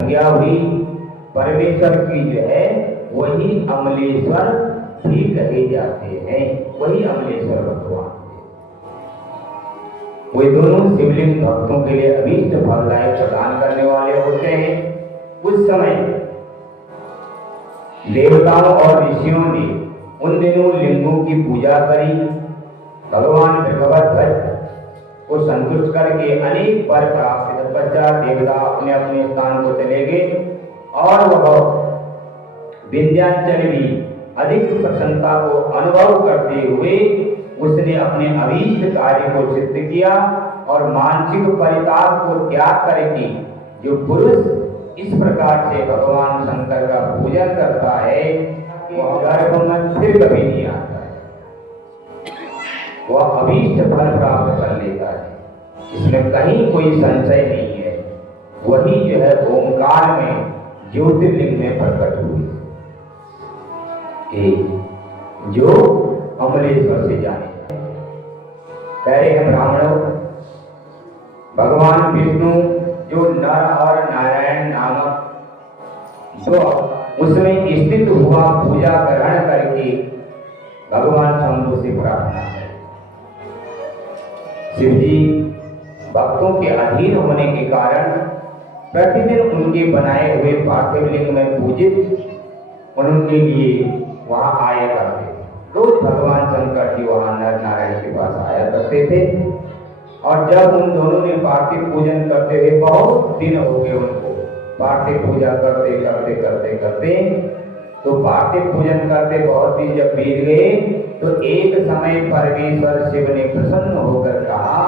संज्ञा हुई परमेश्वर की जो है वही अमलेश्वर भी कहे जाते हैं, वही अमलेश्वर भगवान। वे दोनों शिवलिंग भक्तों के लिए अभीष्ट फलदायक प्रदान करने वाले होते हैं। उस समय देवताओं और ऋषियों ने उन दिनों लिंगों की पूजा करी। भगवान भगवत को संतुष्ट करके अनेक वर प्राप्त तत्पश्चात देवता अपने अपने स्थान को चले गए और वह विंध्याचल भी अधिक प्रसन्नता को अनुभव करते हुए उसने अपने अभीष्ट कार्य को सिद्ध किया और मानसिक परिताप को त्याग करके जो पुरुष इस प्रकार से भगवान शंकर का पूजन करता है वह गर्भ में फिर कभी नहीं आता है, वह अभीष्ट फल प्राप्त कर लेता है। इसमें कहीं कोई संशय नहीं है। वही जो है ओंकार में ज्योतिर्लिंग में प्रकट हुई जो अमलेश्वर से जाने कह रहे हैं ब्राह्मणों। भगवान विष्णु जो नर और नारायण नामक जो उसमें स्थित हुआ पूजा ग्रहण करके भगवान शंभु से प्रार्थना करे। शिव जी भक्तों के अधीन होने के कारण प्रतिदिन उनके बनाए हुए पार्थिव लिंग में पूजित उनके लिए वहां आया करते थे। रोज भगवान शंकर जी वहां नर नारायण के पास आया करते थे और जब उन दोनों ने पार्थिव पूजन करते हुए बहुत दिन हो गए उनको पार्थिव पूजा करते करते करते करते तो पार्थिव पूजन करते बहुत दिन जब बीत गए तो एक समय परमेश्वर शिव ने प्रसन्न होकर कहा,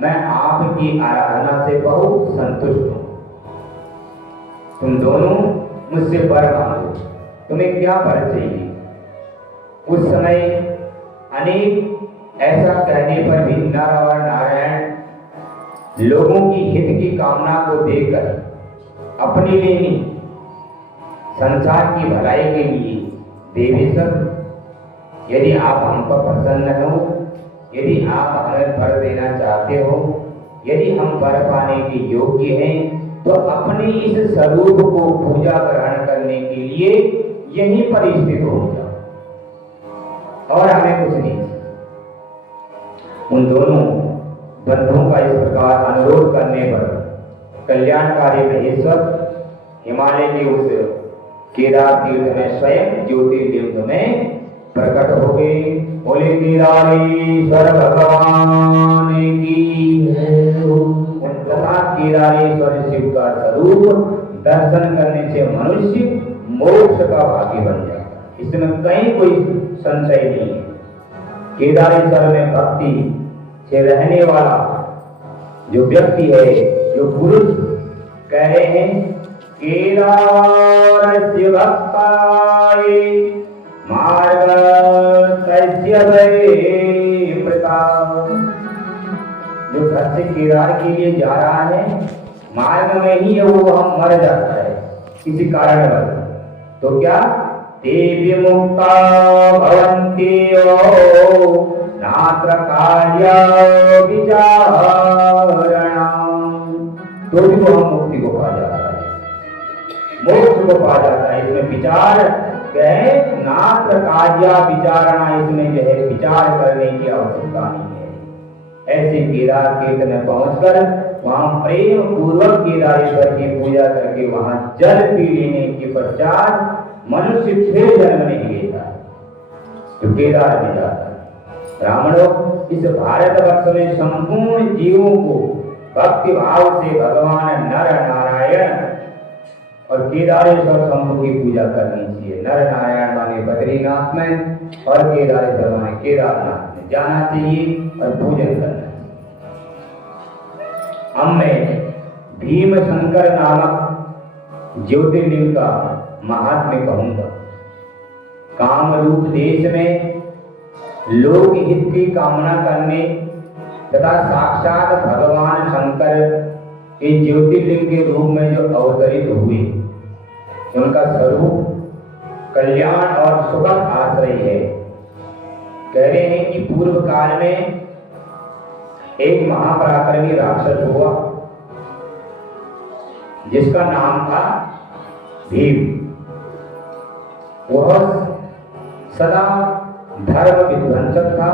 मैं आपकी आराधना से बहुत संतुष्ट हूं, तुम दोनों मुझसे वर मांगो, तुम्हें क्या वर चाहिए। उस समय अनेक ऐसा कहने पर भी नर और नारायण लोगों की हित की कामना को देखकर अपने लिए नहीं संसार की भलाई के लिए, देवेश्वर यदि आप हम पर प्रसन्न हो, यदि आप हमें वर देना चाहते हो, यदि हम वर पाने के योग्य हैं तो अपने इस स्वरूप को पूजा ग्रहण करने के लिए यहीं पर स्थित हो जाओ और हमें कुछ नहीं। उन दोनों बंधुओं का इस प्रकार अनुरोध करने पर कल्याणकारी महेश्वर हिमालय के उस केदार तीर्थ में स्वयं ज्योतिर्लिंग में प्रकट हो गए। बोले केदारेश्वर भगवान की तथा केदारेश्वर शिव का स्वरूप दर्शन करने से मनुष्य मोक्ष का भागी बन जाए, इसमें कहीं कोई संशय नहीं है। केदारेश्वर में भक्ति से रहने वाला जो व्यक्ति है, जो पुरुष कह रहे हैं केदारस्य भक्ताय मार्ग तस्य वैमृता, जो घर से केदार के लिए जा रहा है मार्ग में ही वो हम मर जाता है किसी कारणवश, तो क्या देवी मुक्ता भवन्ति नात्र कार्य विचारणा, तो भी वो हम मुक्ति को पा जाता है, मोक्ष को पा जाता है। इसमें विचार कहे नात्र कार्य विचारणा, इसमें जो है विचार करने की आवश्यकता नहीं है। ऐसे केदार तीर्थ में पहुंचकर वहां प्रेम पूर्वक केदारेश्वर की पूजा करके वहां जल पी लेने के पश्चात मनुष्य फिर जन्म नहीं लेता तो केदार में जाता है। ब्राह्मणों, इस भारतवर्ष में संपूर्ण जीवों को भक्ति भाव से भगवान नर नारायण और केदारेश्वर शंभु की पूजा करनी चाहिए। नर नारायण माने बद्रीनाथ में और केदारेश्वर माने केदारनाथ में जाना चाहिए और पूजन करना चाहिए। अब मैं भीम शंकर नामक ज्योतिर्लिंग का महात्म्य कहूंगा। काम रूप देश में लोक हित की कामना करने तथा साक्षात भगवान शंकर के ज्योतिर्लिंग के रूप में जो अवतरित हुए, उनका स्वरूप कल्याण और सुखद आश्रय है। कह रहे हैं कि पूर्व काल में एक महापराक्रमी राक्षस हुआ जिसका नाम था भीम। वह सदा धर्म विध्वंसक था,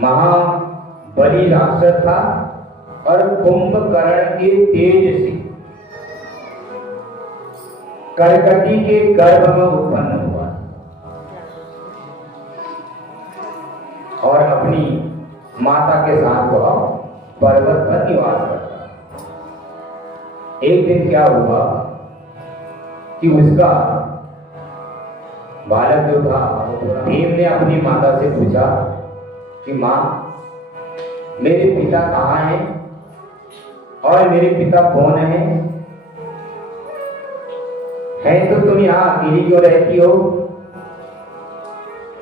महाबली राक्षस था और कुंभकर्ण के तेज से करकटी के गर्भ में उत्पन्न हुआ और अपनी माता के साथ वह पर्वत पर निवास करता। एक दिन क्या हुआ कि उसका बालक जो था, भीम ने अपनी माता से पूछा कि माँ, मेरे पिता कहाँ हैं और मेरे पिता कौन हैं? तो तुम यहाँ अकेली क्यों रहती हो?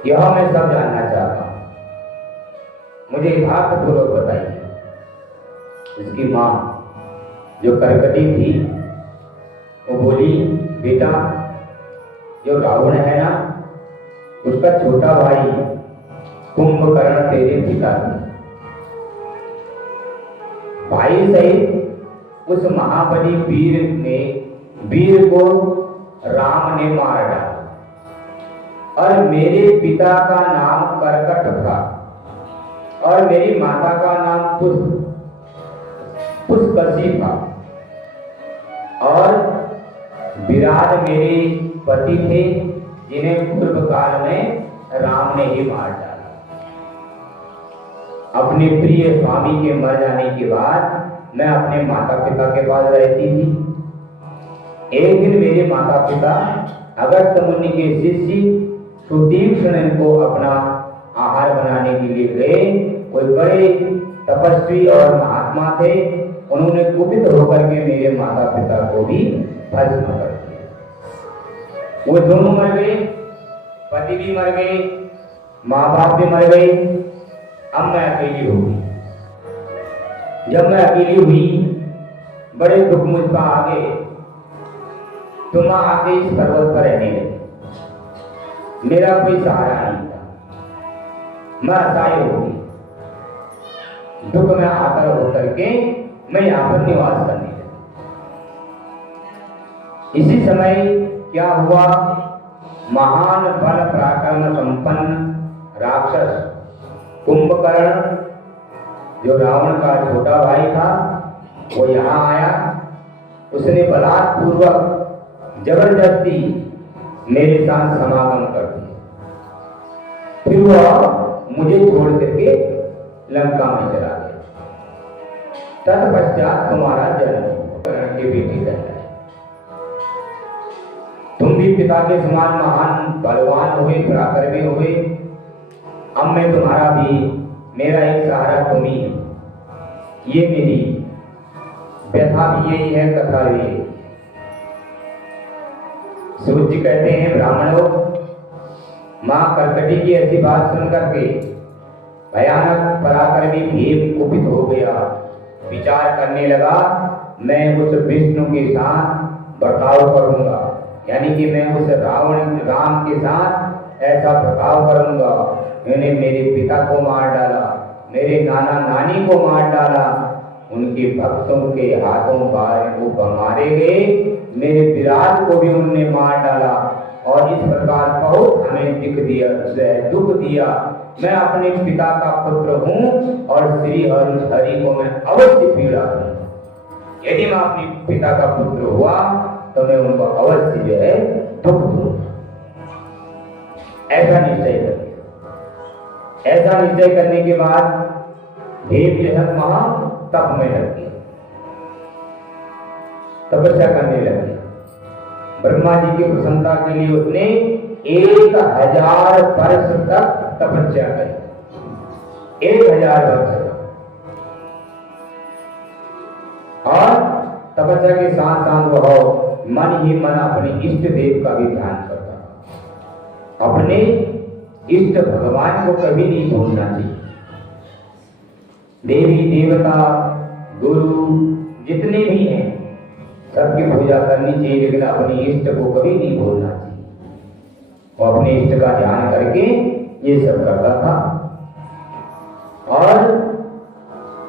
यह मैं सब जानना चाहता हूं, मुझे यथार्थपूर्वक बताइए। उसकी माँ जो करकटी थी वो बोली, बेटा, जो रावण है ना, उसका छोटा भाई कुंभकर्ण तेरे पिता थे। भाई सहित उस महाबली वीर को राम ने मार डाला और मेरे पिता का नाम करकट था और मेरी माता का नाम पुष्कसी था और विराट मेरे पति थे, जिन्हें पूर्व काल में राम ने ही मार डाला। अपने प्रिय स्वामी के मर जाने के बाद मैं अपने माता पिता के पास रहती थी। एक दिन मेरे माता पिता अगस्त्य मुनि के शिष्य सुतीक्ष्ण को अपना आहार बनाने के लिए गए। कोई बड़े तपस्वी और महात्मा थे, उन्होंने कुपित होकर के मेरे माता पिता को भी भस्म कर दिया। वो दोनों मर गए, पति भी मर गए, माँ बाप भी मर गए। अब मैं अकेली हो गई। जब मैं अकेली हुई, बड़े दुख मुझ पर आ गए। तुम आके इस पर्वत पर रहने लगे। मेरा कोई सहारा नहीं था, मैं असहाय हो गई। दुख में आकर होकर के मैं यहाँ पर निवास करने लगी। इसी समय क्या हुआ, महान बल पराक्रम संपन्न राक्षस कुंभकर्ण, जो रावण का छोटा भाई था, वो यहाँ आया। उसने बलात्पूर्वक जबरदस्ती मेरे साथ समागम कर दिया। फिर वह मुझे छोड़ करके लंका में चला गया। तत्पश्चात तुम्हारा जन्म कर्ण के बेटी है। तुम भी पिता के समान महान बलवान हुए, पराक्रमी हुए। अब मैं तुम्हारा भी, मेरा एक सहारा तुम ही हो। ये मेरी व्यथा भी यही है, कथा भी यही। सूर्य जी कहते हैं, ब्राह्मणों, मां करकटी की ऐसी बात सुनकर के भयानक पराक्रमी भीम कुपित हो गया। विचार करने लगा, मैं उस विष्णु के साथ बर्ताव करूंगा, यानी कि मैं उस राम के साथ ऐसा बर्ताव करूंगा। मैंने मेरे पिता को मार डाला, मेरे नाना नानी को मार डाला, उनके भक्तों के हाथों वो मारे गए, मेरे विराट को भी उनने मार डाला और इस प्रकार बहुत हमें दुख दिया। मैं अपने पिता का पुत्र हूँ और श्री हरि को मैं अवश्य पीड़ा दूंगा। यदि मैं अपने पिता का पुत्र हुआ तो मैं उनको अवश्य जो है दुख दूंगा। ऐसा निश्चय कर दिया। ऐसा निश्चय करने के बाद भीम जो है महा तप में लग गया, तपस्या करने लगे। ब्रह्मा जी की प्रसन्नता के लिए उसने 1000 वर्ष तक तपस्या करी। 1000 वर्ष तक। और तपस्या के साथ साथ वह मन ही मन अपने इष्ट देव का भी ध्यान करता। अपने इष्ट भगवान को कभी नहीं भूलना चाहिए। देवी देवता गुरु जितने भी हैं सबकी पूजा करनी चाहिए, लेकिन अपने इष्ट को कभी नहीं भूलना चाहिए। वो अपने इष्ट का ध्यान करके ये सब करता था। और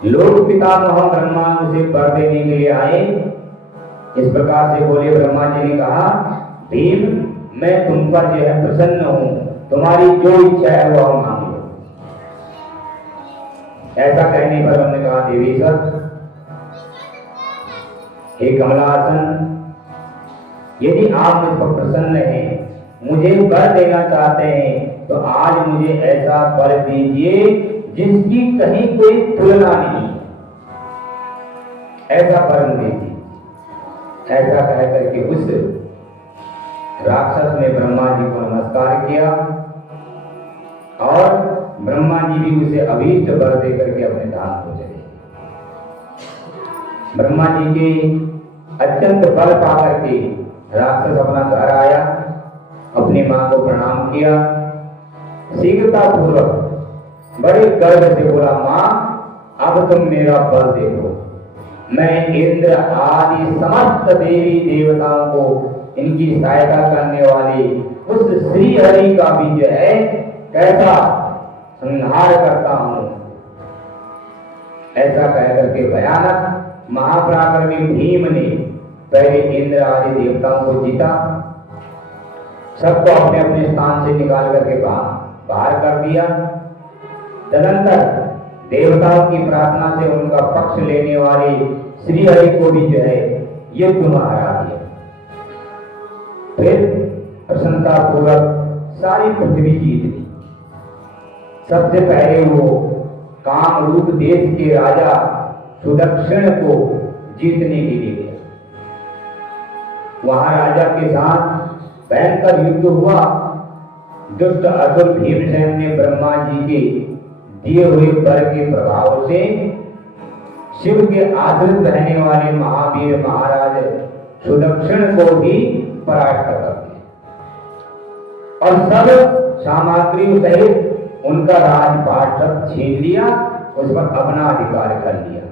लोक पितामह ब्रह्मा उसे वर देने के लिए आए इस प्रकार से बोले। ब्रह्मा जी ने कहा, भीम मैं तुम पर जो है प्रसन्न हूं, तुम्हारी जो इच्छा है वह मांग लो। ऐसा कहने पर हमने कहा, देवेश्वर हे कमलासन, यदि आप मुझ पर प्रसन्न हैं, मुझे वर देना चाहते हैं, तो आज मुझे ऐसा वर दीजिए जिसकी कहीं कोई तुलना नहीं, ऐसा वर दीजिए। ऐसा कह करके उस राक्षस ने ब्रह्मा जी को नमस्कार किया और ब्रह्मा जी भी उसे अभीष्ट वर दे करके अपने धाम को चले। ब्रह्मा जी के अत्यंत बल पा करके राक्षस अपना घर आया, अपनी मां को प्रणाम किया, शीघ्रता पूर्वक बड़े गर्व से बोला, मां अब तुम मेरा बल देखो, मैं इंद्र आदि समस्त देवी देवताओं को इनकी सहायता करने वाले उस श्री हरि का भी जो है कैसा संहार करता हूं। ऐसा कह करके भयानक महापराक्रमी भीम ने पहले इंद्र आदि देवताओं को जीता, सबको अपने अपने स्थान से निकाल करके बाहर कर दिया। तदंतर देवताओं की प्रार्थना से उनका पक्ष लेने वाले श्री हरि को भी जो है युद्ध में हरा दिया। फिर प्रसन्नता पूर्वक सारी पृथ्वी जीत ली। सबसे पहले वो कामरूप देश के राजा सुदक्षिण को जीतने के लिए गया। वहां राजा के साथ भयंकर युद्ध हुआ। दुष्ट असुर भीमसेन ने ब्रह्मा जी के दिए हुए वर के प्रभाव से शिव के आश्रित रहने वाले महावीर महाराज सुदक्षिण को भी परास्त कर दिया और सब सामग्री सहित उनका राजपाट छीन लिया, उस पर अपना अधिकार कर लिया।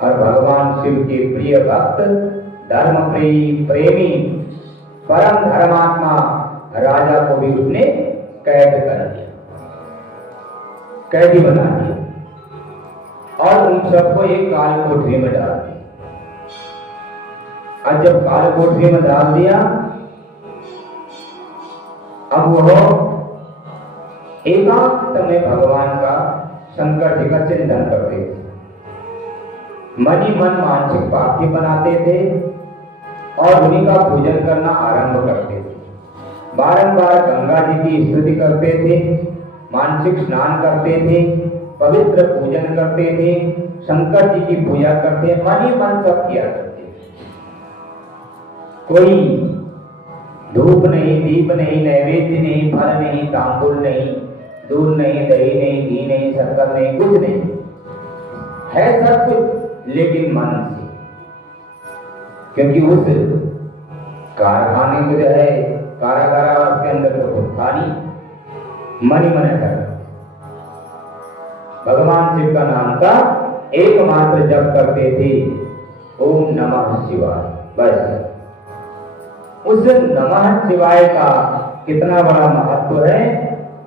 और भगवान शिव के प्रिय भक्त धर्म प्रेमी परम धर्मात्मा राजा को भी उसने कैद कर दिया, कैदी बना दिया और उन सबको एक काल कोठरी में डाल दिया। और जब काल कोठरी में डाल दिया, अब वह एकांत में भगवान का शंकर जी का चिंतन करते थे, मनी मन मानसिक पार्थी बनाते थे और उन्हीं का पूजन करना आरंभ करते थे। बारंबार गंगा जी की स्तुति करते थे, मानसिक स्नान करते थे, पवित्र पूजन करते थे, शंकर जी की पूजा करते, मन ही मन सब किया करते। कोई धूप नहीं, दीप नहीं, नैवेद्य नहीं, फल नहीं, तांबुल नहीं, दूध नहीं, दही नहीं, घी नहीं, शक्कर नहीं, कुछ नहीं है, सब कुछ लेकिन मन से। क्योंकि उस कारखाने में जो है कारागारावास के अंदर तो कुछ था नहीं, मन ही मन ऐसा भगवान शिव का नाम का एकमात्र जप करते थे, ओम नमः शिवाय। बस उस नमः शिवाय का कितना बड़ा महत्व है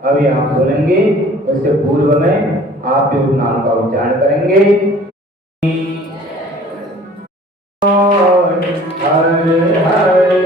अभी आप सुनेंगे। उससे पूर्व में आप भी उस नाम का उच्चारण करेंगे। हरे हरे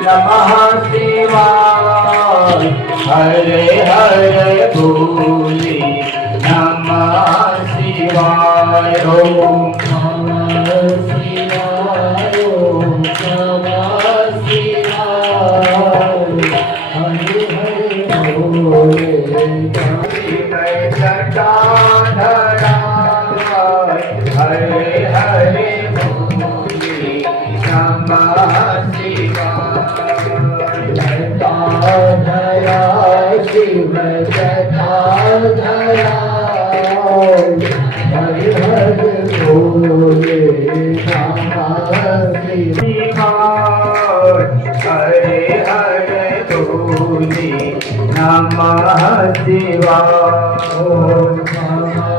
नमः शिवाय, हरे हरे भोले नमः शिवाय, ओम नमः शिवाय, ओम नमः शिवाय, हरे हरे भोले जटाधरा, हरे हरे भोले नमः शिव जटाधरा, हरे हरे भोले नमः शिवाय, हरे हरे भोले नमः नमः शिवाय। ओम नमः